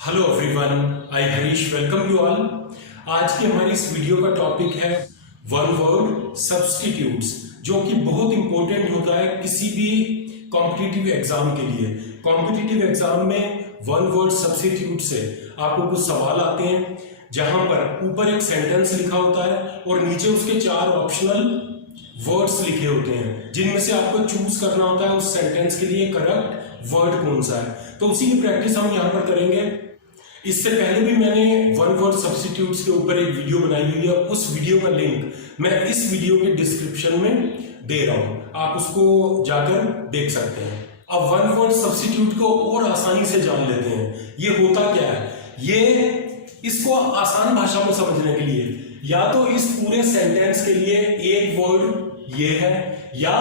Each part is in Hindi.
Hello everyone, I Harish welcome you all. आज की हमारी इस वीडियो का टॉपिक है वन वर्ड सब्स्टिट्यूट्स, जो कि बहुत इंपॉर्टेंट होता है किसी भी कॉम्पिटिटिव एग्जाम के लिए। कॉम्पिटिटिव एग्जाम में वन वर्ड सब्स्टिट्यूट से आपको कुछ सवाल आते हैं, जहां पर ऊपर एक सेंटेंस लिखा होता है और नीचे उसके 4 ऑप्शनल वर्ड्स लिखे होते हैं, जिनमें से आपको चूज करना होता है उस सेंटेंस के लिए करेक्ट वर्ड कौन सा है। तो उसी की प्रैक्टिस हम यहाँ पर करेंगे। इससे पहले भी मैंने वन वर्ड सब्स्टिट्यूट्स के ऊपर एक वीडियो बनाई हुई है, उस वीडियो का लिंक मैं इस वीडियो के डिस्क्रिप्शन में दे रहा हूं, आप उसको जाकर देख सकते हैं। अब वन वर्ड सब्स्टिट्यूट को और आसानी से जान लेते हैं। ये होता क्या है, ये इसको आसान भाषा में समझने के लिए या तो इस पूरे सेंटेंस के लिए एक वर्ड ये है, या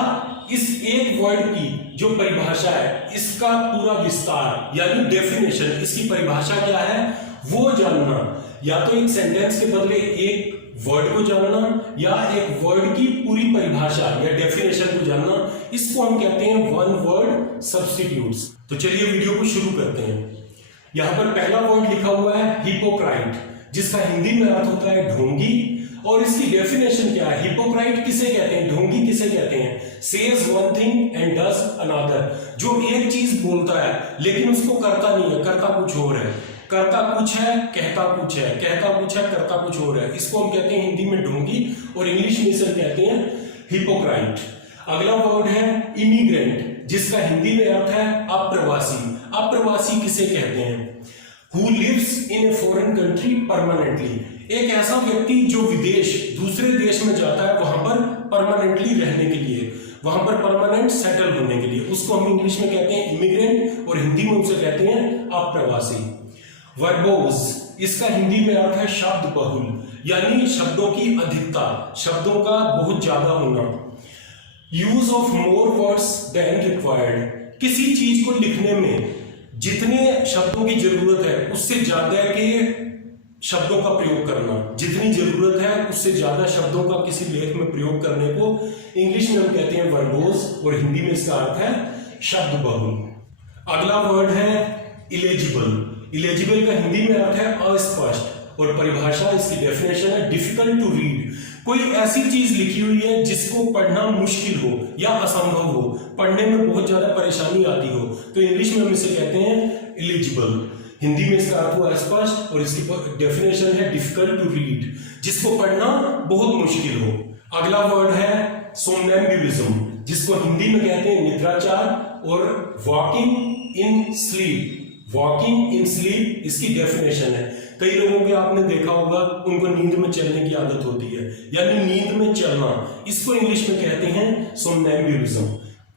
इस एक वर्ड की जो परिभाषा है इसका पूरा विस्तार यानी डेफिनेशन, इसकी परिभाषा क्या है वो जानना। या तो एक सेंटेंस के बदले एक वर्ड को जानना या एक वर्ड की पूरी परिभाषा या डेफिनेशन को जानना, इसको हम कहते हैं वन वर्ड सब्स्टिट्यूट्स। तो चलिए वीडियो को शुरू करते हैं। यहां पर पहला वर्ड लिखा हुआ है हिपोक्राइट, जिसका हिंदी में अर्थ होता है ढोंगी। और इसकी डेफिनेशन क्या है, हिपोक्राइट किसे कहते हैं, ढोंगी किसे कहते हैं। Says one thing and does another, जो एक चीज बोलता है लेकिन उसको करता नहीं है, करता कुछ और है। करता कुछ है, कहता कुछ है, कहता कुछ है, करता कुछ और है। इसको हम कहते हैं हिंदी में ढोंगी और इंग्लिश में इसे कहते हैं हिपोक्राइट। अगला वर्ड है इमिग्रेंट, जिसका हिंदी में अर्थ है अप्रवासी। अप्रवासी किसे कहते हैं, Who lives in a foreign country permanently, एक ऐसा व्यक्ति जो विदेश दूसरे देश में जाता है वहां पर परमानेंटली रहने के लिए, वहां पर परमानेंट सेटल होने के लिए, उसको हम इंग्लिश में कहते हैं इमिग्रेंट और हिंदी में उसे कहते हैं अप्रवासी। वर्बोस, इसका हिंदी में अर्थ है शब्द बहुल, यानी शब्दों की अधिकता, शब्दों का बहुत ज्यादा होना। Use of more words than required, किसी चीज को लिखने में जितने शब्दों की जरूरत है उससे ज्यादा के शब्दों का प्रयोग करना, जितनी जरूरत है उससे ज्यादा शब्दों का किसी लेख में प्रयोग करने को इंग्लिश में हम कहते हैं वर्बोस और हिंदी में इसका अर्थ है शब्द बहुल। अगला वर्ड है इलेजिबल। इलेजिबल का हिंदी में अर्थ है अस्पष्ट और परिभाषा, इसकी डेफिनेशन है डिफिकल्ट टू रीड, कोई ऐसी चीज लिखी हुई है जिसको पढ़ना मुश्किल हो या असंभव हो, पढ़ने में बहुत ज्यादा परेशानी आती हो, तो इंग्लिश में हम इसे कहते हैं इलिजिबल। हिंदी में इसका अर्थ हुआ स्पष्ट और इसकी डेफिनेशन है डिफिकल्ट टू रीड, जिसको पढ़ना बहुत मुश्किल हो। अगला वर्ड है सोमनैम्बुलिज्म, जिसको हिंदी में कहते हैं निद्राचार और walking in sleep. Walking in sleep इसकी डेफिनेशन है। कई लोगों के आपने देखा होगा उनको नींद में चलने की आदत होती है, यानी नींद में चलना, इसको इंग्लिश में कहते हैं सोमनैम्बुलिज्म।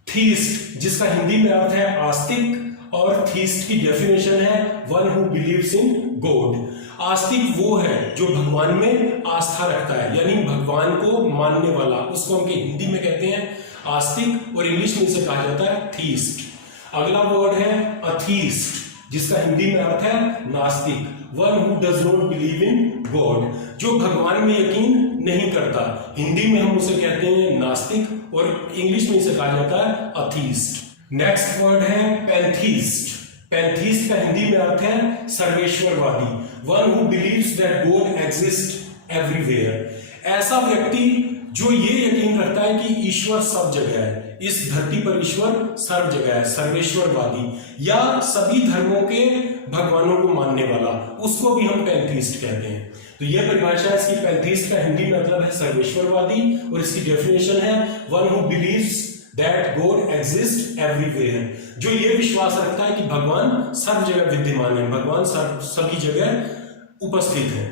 थीस्ट, जिसका हिंदी में अर्थ है आस्तिक और थीस्ट की डेफिनेशन है one who believes in God. आस्तिक वो है जो भगवान में आस्था रखता है, यानी भगवान को मानने वाला, उसको हम हिंदी में कहते हैं आस्तिक और इंग्लिश में इसे कहा जाता है थीस्ट। अगला वर्ड है अथीस्ट, जिसका हिंदी में अर्थ है नास्तिक, one who does not believe in God, जो भगवान में यकीन नहीं करता। हिंदी में हम उसे कहते हैं नास्तिक और इंग्लिश में इसे कहा जाता है अथीस्ट। नेक्स्ट वर्ड है पैंथीस्ट। पैंथीस्ट का हिंदी में अर्थ है सर्वेश्वरवादी, one who believes that God exist everywhere, ऐसा व्यक्ति जो ये यकीन रखता है कि ईश्वर सब जगह है, इस धरती पर ईश्वर सर्व जगह है, सर्वेश्वरवादी या सभी धर्मों के भगवानों को मानने वाला, उसको भी हम पैंथीस्ट कहते हैं। तो यह परिभाषा है इसकी, पैंथीस्ट का हिंदी मतलब है सर्वेश्वरवादी और इसकी डेफिनेशन है one who believes that God exist everywhere, जो ये विश्वास रखता है कि भगवान सब जगह विद्यमान है, भगवान सभी जगह उपस्थित है।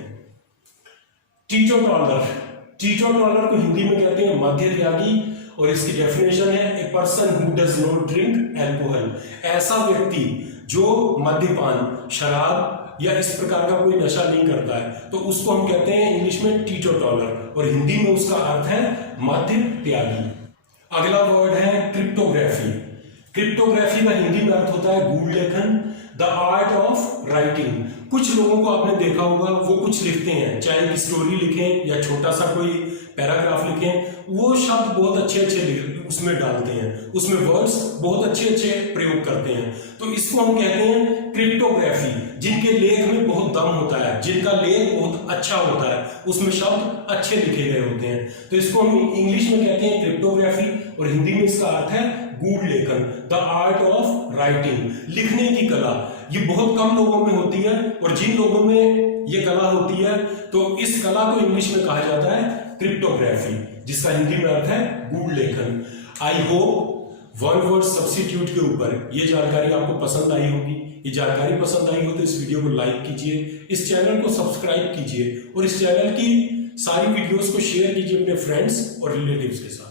टीटोटॉलर, टीटोटॉलर को हिंदी में कहते हैं मध्य त्यागी और इसकी डेफिनेशन है a person who does not drink alcohol, ऐसा व्यक्ति जो मद्यपान, शराब या इस प्रकार का कोई नशा नहीं करता है, तो उसको हम कहते हैं इंग्लिश में टीटोटॉलर और हिंदी में उसका अर्थ है मध्य त्यागी। अगला वर्ड है क्रिप्टोग्राफी। क्रिप्टोग्राफी का हिंदी में अर्थ होता है गूढ़ लेखन, द आर्ट ऑफ राइटिंग। कुछ लोगों को आपने देखा होगा वो कुछ लिखते हैं, चाहे की स्टोरी लिखें या छोटा सा कोई पैराग्राफ लिखें, वो शब्द बहुत अच्छे उसमें डालते हैं, उसमें वर्ड्स बहुत अच्छे अच्छे प्रयोग करते हैं। तो इसको हम कहते हैं क्रिप्टोग्राफी। जिनके लेख में बहुत दम होता है, जिनका लेख बहुत अच्छा होता है, उसमें शब्द अच्छे लिखे गए होते हैं, तो इसको हम इंग्लिश में कहते हैं क्रिप्टोग्राफी, और हिंदी में इसका अर्थ है गूढ़ लेखन, द आर्ट ऑफ राइटिंग, लिखने की कला। ये बहुत कम लोगों में होती है, और जिन लोगों में ये कला होती है तो इस कला को इंग्लिश में कहा जाता है क्रिप्टोग्राफी, जिसका हिंदी में अर्थ है गूढ़ लेखन। I hope one word substitute के ऊपर ये जानकारी आपको पसंद आई होगी। ये जानकारी पसंद आई हो तो इस वीडियो को लाइक कीजिए, इस चैनल को सब्सक्राइब कीजिए, और इस चैनल की सारी वीडियोस को शेयर कीजिए अपने फ्रेंड्स और रिलेटिव्स के साथ।